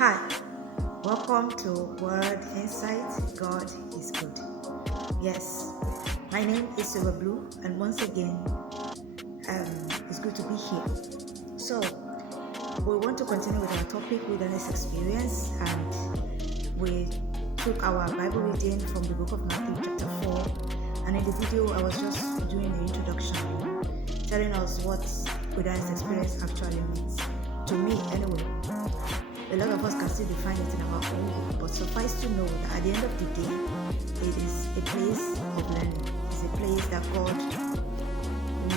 Hi, welcome to Word Insight. God is good. Yes, my name is Silver Blue, and once again, it's good to be here. So, we want to continue with our topic, wilderness experience, and we took our Bible reading from the book of Matthew, chapter 4. And in the video, I was just doing the introduction, telling us what wilderness experience actually means. To me, anyway. A lot of us can still define it in our own way, but suffice to know that at the end of the day, it is a place of learning. It's a place that God,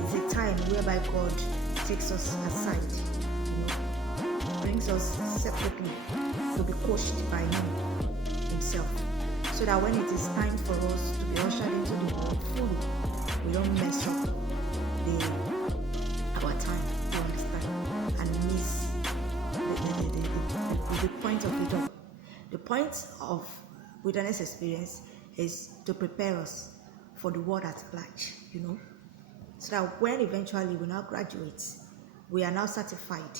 it's a time whereby God takes us aside, brings us separately to be coached by Him Himself, so that when it is time for us to be ushered into the world fully, we don't mess up our time, you understand, and miss the point of it all. The point of wilderness experience is to prepare us for the world at large, so that when eventually we now graduate, we are now certified.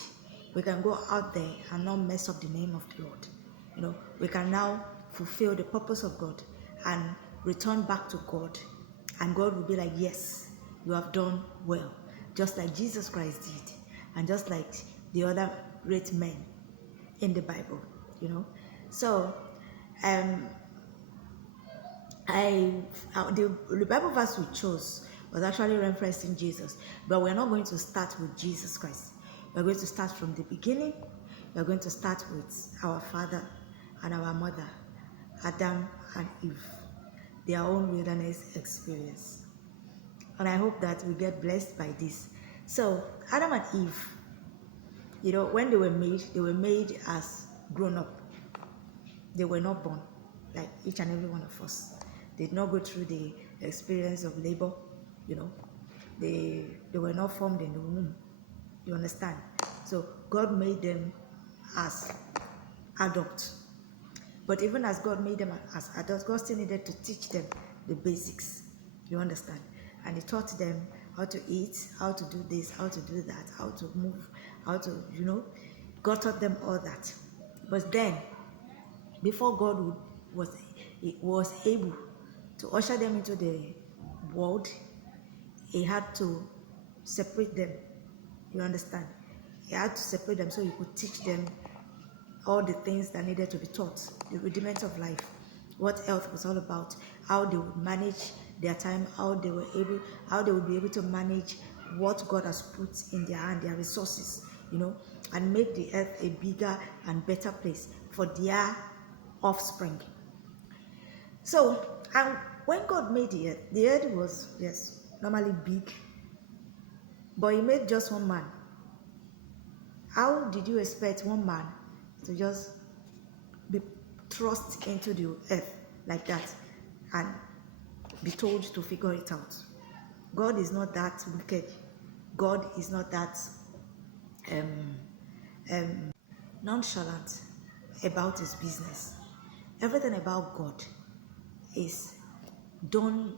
We can go out there and not mess up the name of the Lord. We can now fulfill the purpose of God and return back to God, and God will be like, yes, you have done well, just like Jesus Christ did, and just like the other great men in the Bible, So, the Bible verse we chose was actually referencing Jesus, but we're not going to start with Jesus Christ. We're going to start from the beginning. We're going to start with our father and our mother, Adam and Eve, their own wilderness experience. And I hope that we get blessed by this. So, Adam and Eve, when they were made as grown up. They were not born like each and every one of us. They did not go through the experience of labor, They were not formed in the womb. You understand? So God made them as adults. But even as God made them as adults, God still needed to teach them the basics. You understand? And He taught them how to eat, how to do this, how to do that, how to move, how to, God taught them all that. But then, before God was able to usher them into the world, He had to separate them. You understand? He had to separate them so He could teach them all the things that needed to be taught, the rudiments of life, what health was all about, how they would manage their time, how they would be able to manage what God has put in their hand, their resources, and make the earth a bigger and better place for their offspring. So, and when God made the earth was, yes, normally big, but He made just one man. How did you expect one man to just be thrust into the earth like that and be told to figure it out? God is not that wicked. God is not that nonchalant about His business. Everything about God is done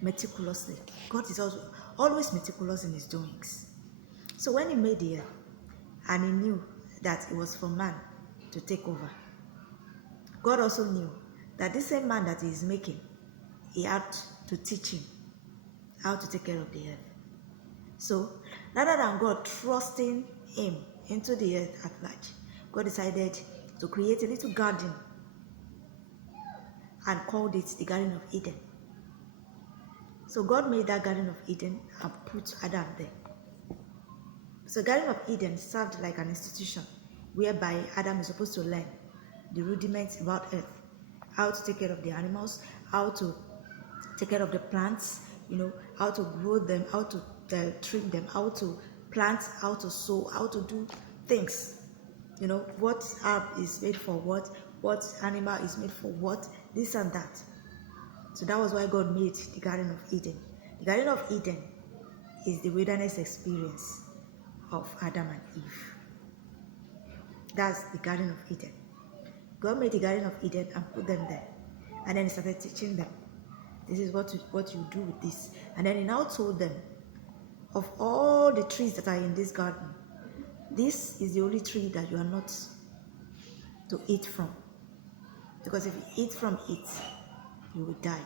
meticulously. God is also always meticulous in His doings. So when He made the earth, and He knew that it was for man to take over, God also knew that this same man that He is making, He had to teach him how to take care of the earth. So rather than God trusting him into the earth at large, God decided to create a little garden and called it the Garden of Eden. So God made that Garden of Eden and put Adam there. So Garden of Eden served like an institution whereby Adam is supposed to learn the rudiments about earth, how to take care of the animals, how to take care of the plants, how to grow them, how to trim them, how to plant, how to sow, how to do things. What herb is made for what animal is made for what, this and that. So that was why God made the Garden of Eden. The Garden of Eden is the wilderness experience of Adam and Eve. That's the Garden of Eden. God made the Garden of Eden and put them there. And then He started teaching them. This is what you do with this. And then He now told them, of all the trees that are in this garden, this is the only tree that you are not to eat from. Because if you eat from it, you will die.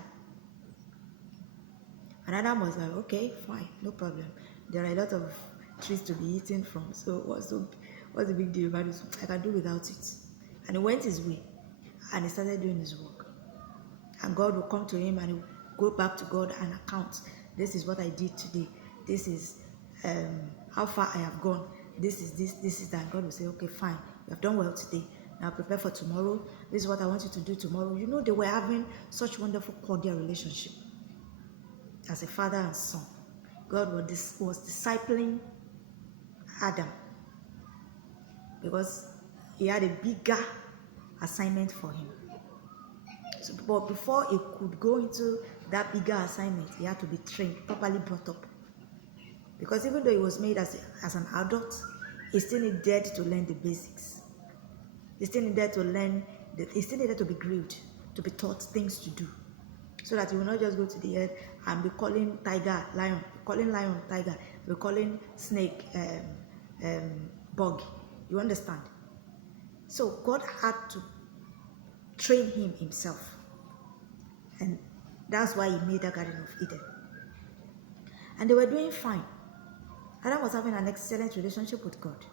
And Adam was like, okay, fine, no problem. There are a lot of trees to be eaten from, so what's the big deal about this? I can do without it. And he went his way, and he started doing his work. And God will come to him and he will go back to God and account. This is what I did today. This is how far I have gone. This is that. God will say, okay, fine, you have done well today. Now prepare for tomorrow. This is what I want you to do tomorrow. You know, they were having such wonderful, cordial relationship as a father and son. God was discipling Adam because he had a bigger assignment for him. So, but before he could go into that bigger assignment, he had to be trained, properly brought up. Because even though he was made as an adult, he still needed to learn the basics. He still needed to learn, he still needed to be grilled, to be taught things to do. So that he will not just go to the earth and be calling tiger, lion, calling lion, tiger, be calling snake, bug. You understand? So God had to train him himself. And that's why he made the Garden of Eden. And they were doing fine. Adam was having an excellent relationship with God.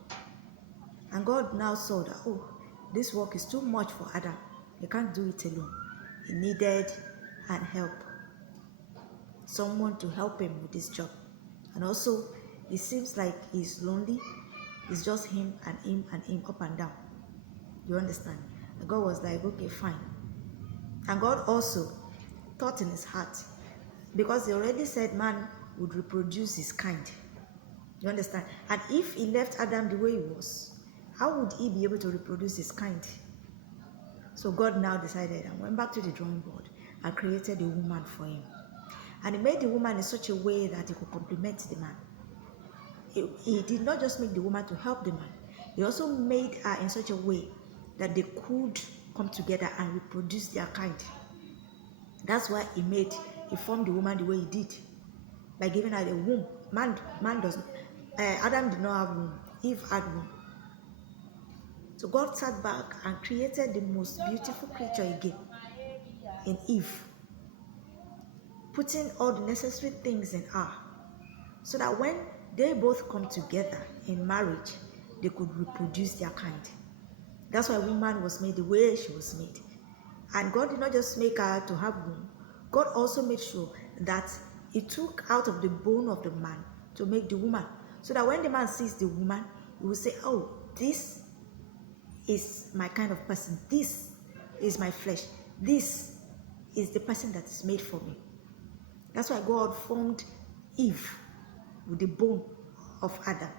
And God now saw that, oh, this work is too much for Adam. He can't do it alone. He needed an help. Someone to help him with this job. And also, it seems like he's lonely. It's just him and him and him up and down. You understand? And God was like, okay, fine. And God also thought in his heart, because he already said man would reproduce his kind. You understand? And if he left Adam the way he was, how would he be able to reproduce his kind? So God now decided and went back to the drawing board and created a woman for him. And he made the woman in such a way that he could complement the man. He did not just make the woman to help the man. He also made her in such a way that they could come together and reproduce their kind. That's why he formed the woman the way he did, by giving her a womb. Man doesn't. Adam did not have womb. Eve had womb. So God sat back and created the most beautiful creature again in Eve, putting all the necessary things in her, so that when they both come together in marriage, they could reproduce their kind. That's why woman was made the way she was made. And God did not just make her to have womb. God also made sure that he took out of the bone of the man to make the woman. So that when the man sees the woman, he will say, oh, this is my kind of person. This is my flesh. This is the person that is made for me. That's why God formed Eve with the bone of Adam,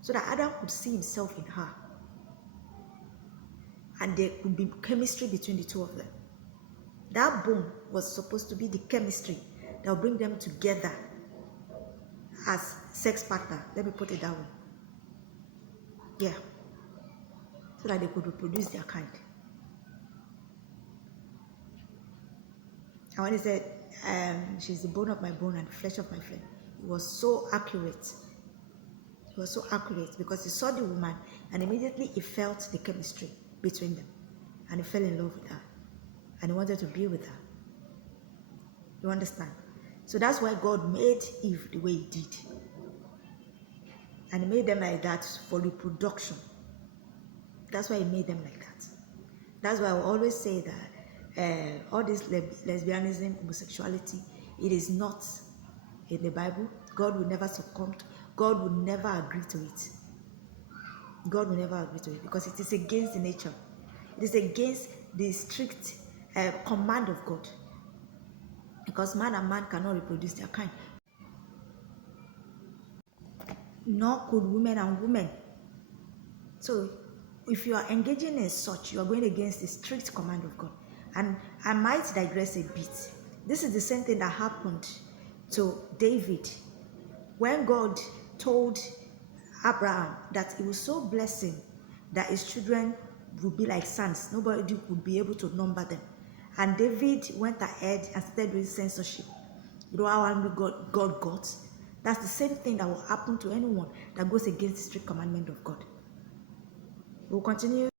so that Adam could see himself in her. And there could be chemistry between the two of them. That bone was supposed to be the chemistry that will bring them together as sex partner. Let me put it that way. Yeah. So that they could reproduce their kind. And when he said, she's the bone of my bone and the flesh of my flesh, it was so accurate. It was so accurate because he saw the woman and immediately he felt the chemistry between them. And he fell in love with her. And he wanted to be with her. You understand? So that's why God made Eve the way he did. And he made them like that for reproduction. That's why he made them like that. That's why I always say that all this lesbianism, homosexuality, it is not in the Bible. God will never succumb to, God will never agree to it. God will never agree to it because it is against the nature. It is against the strict command of God. Because man and man cannot reproduce their kind. Nor could women and women. So if you are engaging in such, you are going against the strict command of God. And I might digress a bit. This is the same thing that happened to David when God told Abraham that he was so bless him that his children would be like sands. Nobody would be able to number them. And David went ahead and started doing censorship. You know how angry God got? That's the same thing that will happen to anyone that goes against the strict commandment of God. We'll continue.